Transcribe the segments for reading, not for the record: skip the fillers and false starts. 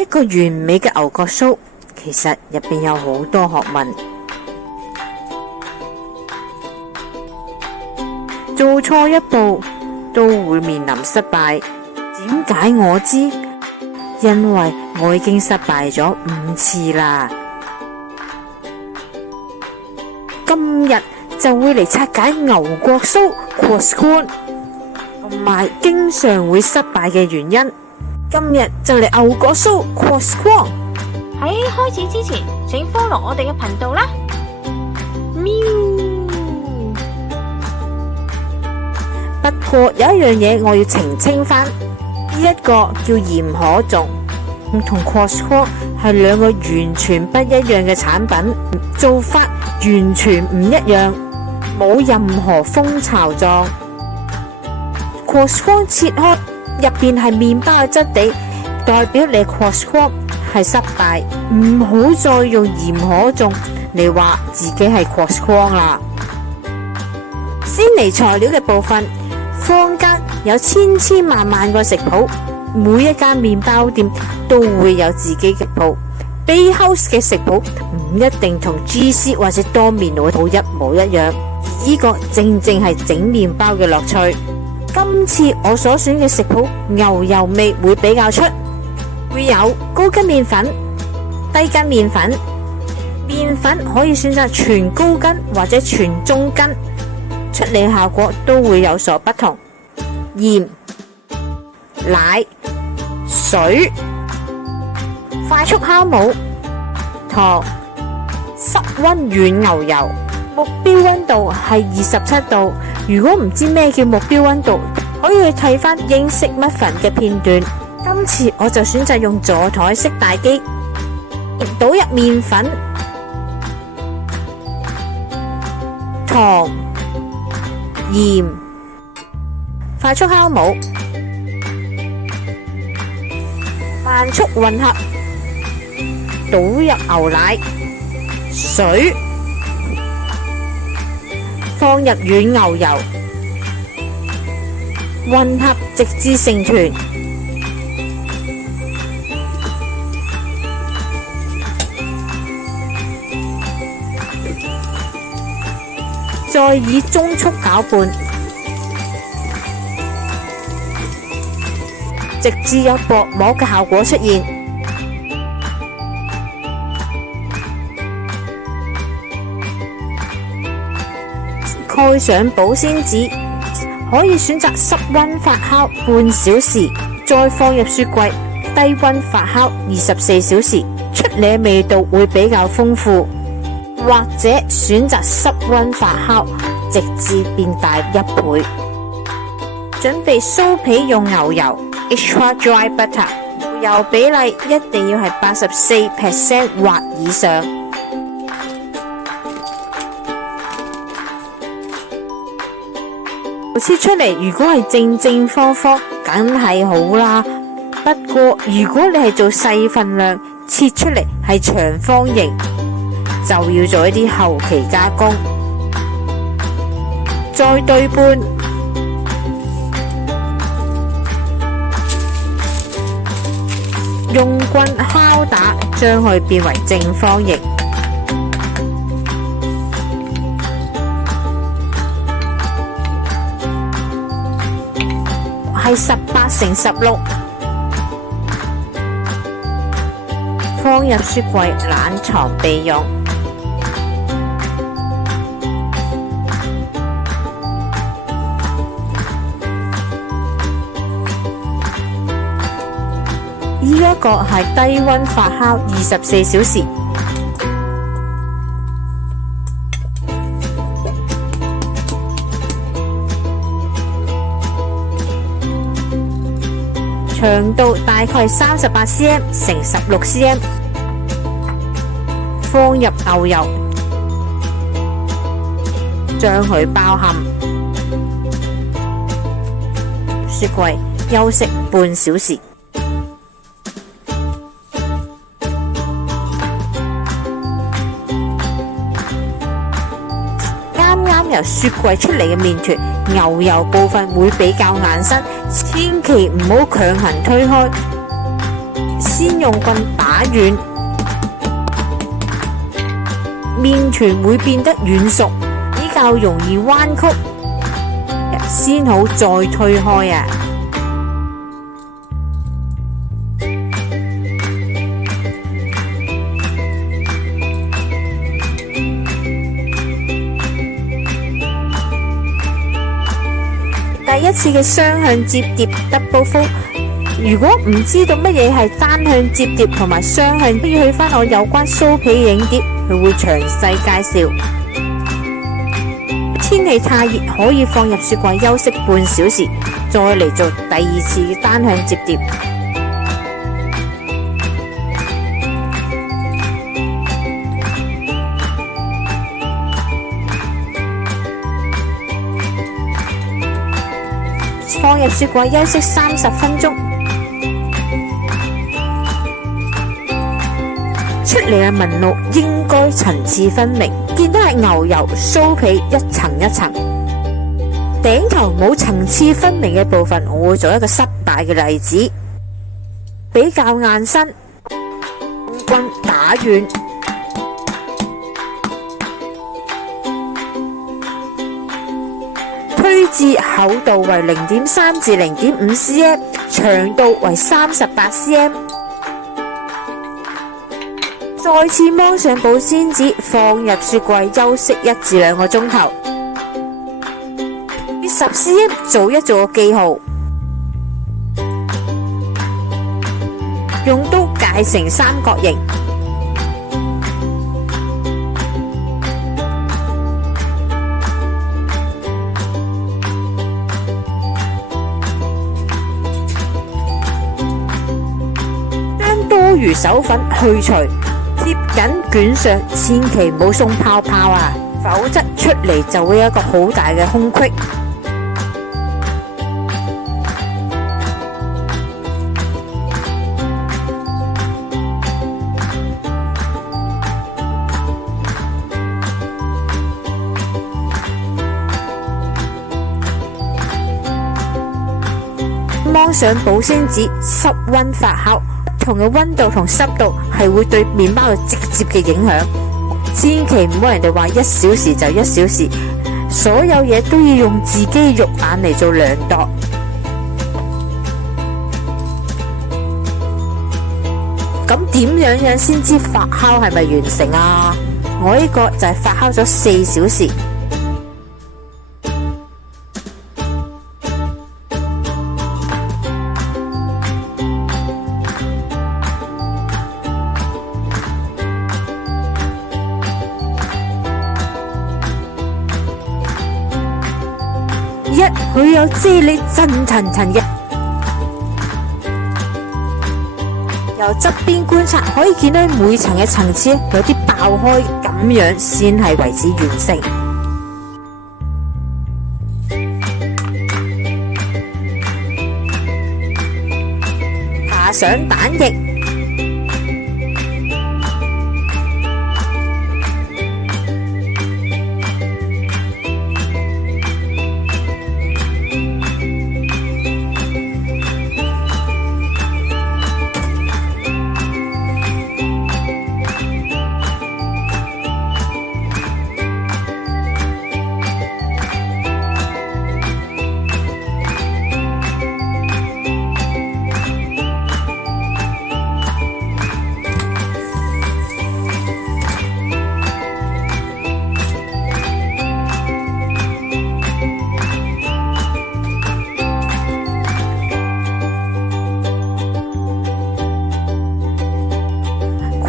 一個完美嘅牛角酥，其實入邊有好多學問。做錯一步都會面臨失敗。點解我知？因為我已經失敗咗5次啦。今日就會嚟拆解牛角酥 croissant 同埋經常會失敗嘅原因。今日就嚟牛角酥 croissant。喺開始之前，請 follow 我哋嘅頻道啦。喵。不過有一樣嘢我要澄清翻，呢一個叫鹽可頌，同 croissant 係兩個完全不一樣嘅產品，做法完全唔一樣，冇任何蜂巢狀。croissant 切開入邊係麵包嘅質地，代表你 croissant 係失敗。唔好再用鹽可頌嚟話自己係 croissant啦。先嚟材料嘅部分，坊間有千萬個食譜，每一間麵包店都會有自己嘅譜。Bakehouse 嘅食譜唔一定同 GC 或者多面會好一模一樣，呢個正係整麵包嘅樂趣。今次我所選嘅食譜牛油味會比較出，會有高筋麵粉、低筋麵粉。麵粉可以選擇全高筋或者全中筋，出嚟效果都會有所不同。鹽、奶、水、快速酵母、糖、室溫軟牛油。目標溫度係27度。如果唔知咩叫目標溫度，可以去睇翻英式乜粉嘅片段。今次我就選擇用座台式大機，倒入麵粉、糖、鹽、快速酵母，慢速混合，倒入牛奶、水，放入軟牛油，混合直至成團。再以中速攪拌，直至有薄膜嘅效果出現。蓋上保鮮紙，可以選擇室溫發酵半小時，再放入雪櫃低溫發酵24小時，出嚟嘅味道會比較豐富。或者選擇室溫發酵，直至變大1倍。準備酥皮用牛油 extra dry butter， 油比例一定要係84% 或以上。切出嚟如果係正方方，梗係好啦。不過如果你係做細份量，切出嚟係長方形，就要做一啲後期加工。再對半，用棍敲打，將佢變為正方形。係18×16，放入雪櫃冷藏備用。呢一個係低溫發酵24小時。長度大概38 cm 乘16 cm， 放入牛油，將佢包嵌，雪櫃休息半小時。由雪櫃出嚟嘅麵團，牛油部分會比較硬身，千祈唔好強行推開，試先用棍打軟，麵團會變得軟熟，比較容易彎曲，先好再推開啊。第一次嘅雙向摺疊 double fold， 如果唔知道乜嘢係單向摺疊同埋雙向，可以去返我有關酥皮影碟，佢會詳細介紹。天氣太熱，可以放入雪櫃休息半小時，再嚟做第二次嘅單向摺疊。放入雪櫃休息30分鐘，出嚟嘅紋路應該層次分明，見到係牛油酥皮一層一層，頂頭冇層次分明嘅部分，我會做一個失敗嘅例子，比較硬身，棍打軟。推至厚度為0.3至0.5 cm， 長度為38 cm。再次芒上保鮮紙，放入雪櫃休息1至2個鐘頭。以10 cm 做一做個記號，用刀界成三角形。多餘手粉去除，貼緊捲上，千祈唔好鬆泡泡啊，否則出嚟就會有一個好大嘅空隙。芒上保鮮紙，室溫發酵。唔同嘅溫度同濕度係會對麵包有直接嘅影響，千祈唔好人哋話1小時就1小時，所有嘢都要用自己肉眼嚟做量度。咁點樣先知發酵係咪完成啊？我呢個就係發酵咗4小時。佢有啫喱震層層嘅，由側邊觀察可以見到每層嘅層次有啲爆開，咁樣先係為止完成。下上蛋液。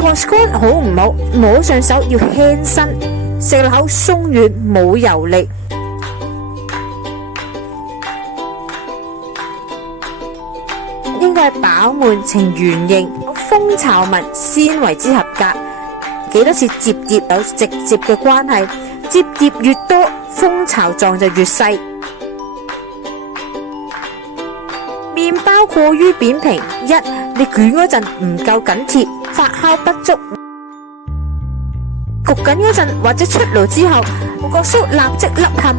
croissant 好唔好？摸上手要輕身，食落口鬆軟冇油膩。應該係飽滿呈圓形，蜂巢紋先為之合格。幾多次摺疊有直接嘅關係，摺疊越多，蜂巢狀就越細。麵包過於扁平，你捲嗰陣唔夠緊貼，發酵不足，焗緊嗰陣或者出爐之後，個酥立即凹陷，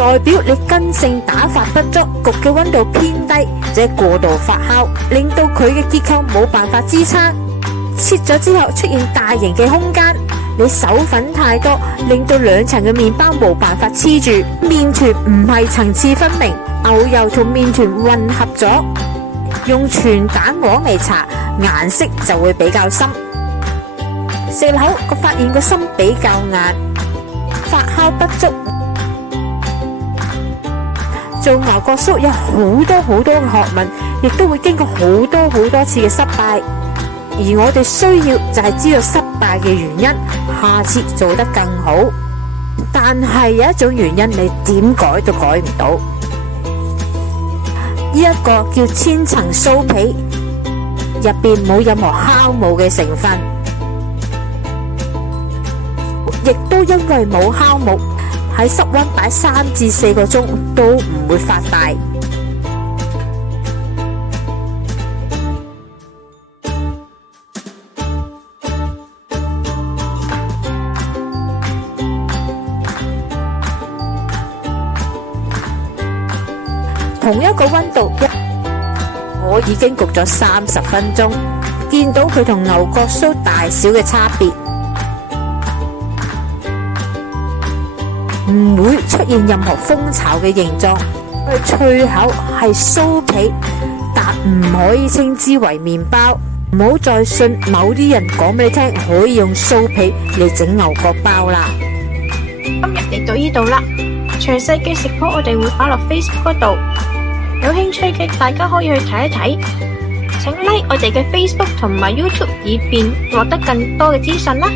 代表你根性打發不足，焗嘅溫度偏低，或者過度發酵，令到佢嘅結構冇辦法支撐。切咗之後出現大型嘅空間，你手粉太多，令到兩層嘅麵包冇辦法黐住，麵團唔係層次分明，牛油同麵團混合咗，用全蛋黃嚟搽，顏色就會比較深。食口我發現個心比較硬，發酵不足。做牛角酥有好多嘅學問，亦都會經過好多次嘅失敗，而我哋需要就係知道失敗嘅原因，下次做得更好。但係有一種原因你點改都改唔到，呢一個叫千層酥皮，入邊冇任何酵母嘅成分，亦都因為冇酵母，喺室溫擺3至4個鐘都唔會發大。同一個溫度，我已經焗咗30分鐘，見到佢同牛角酥大小嘅差別，唔會出現任何蜂巢嘅形狀。佢脆口係酥皮，但唔可以稱之為麵包。唔好再信某啲人講俾你聽可以用酥皮嚟整牛角包啦。今日嚟到呢度啦，詳細嘅食譜我哋會擺落 Facebook 嗰度，有興趣嘅大家可以去睇一睇。請 like 我哋嘅 Facebook 同埋 YouTube， 以便獲得更多嘅資訊啦。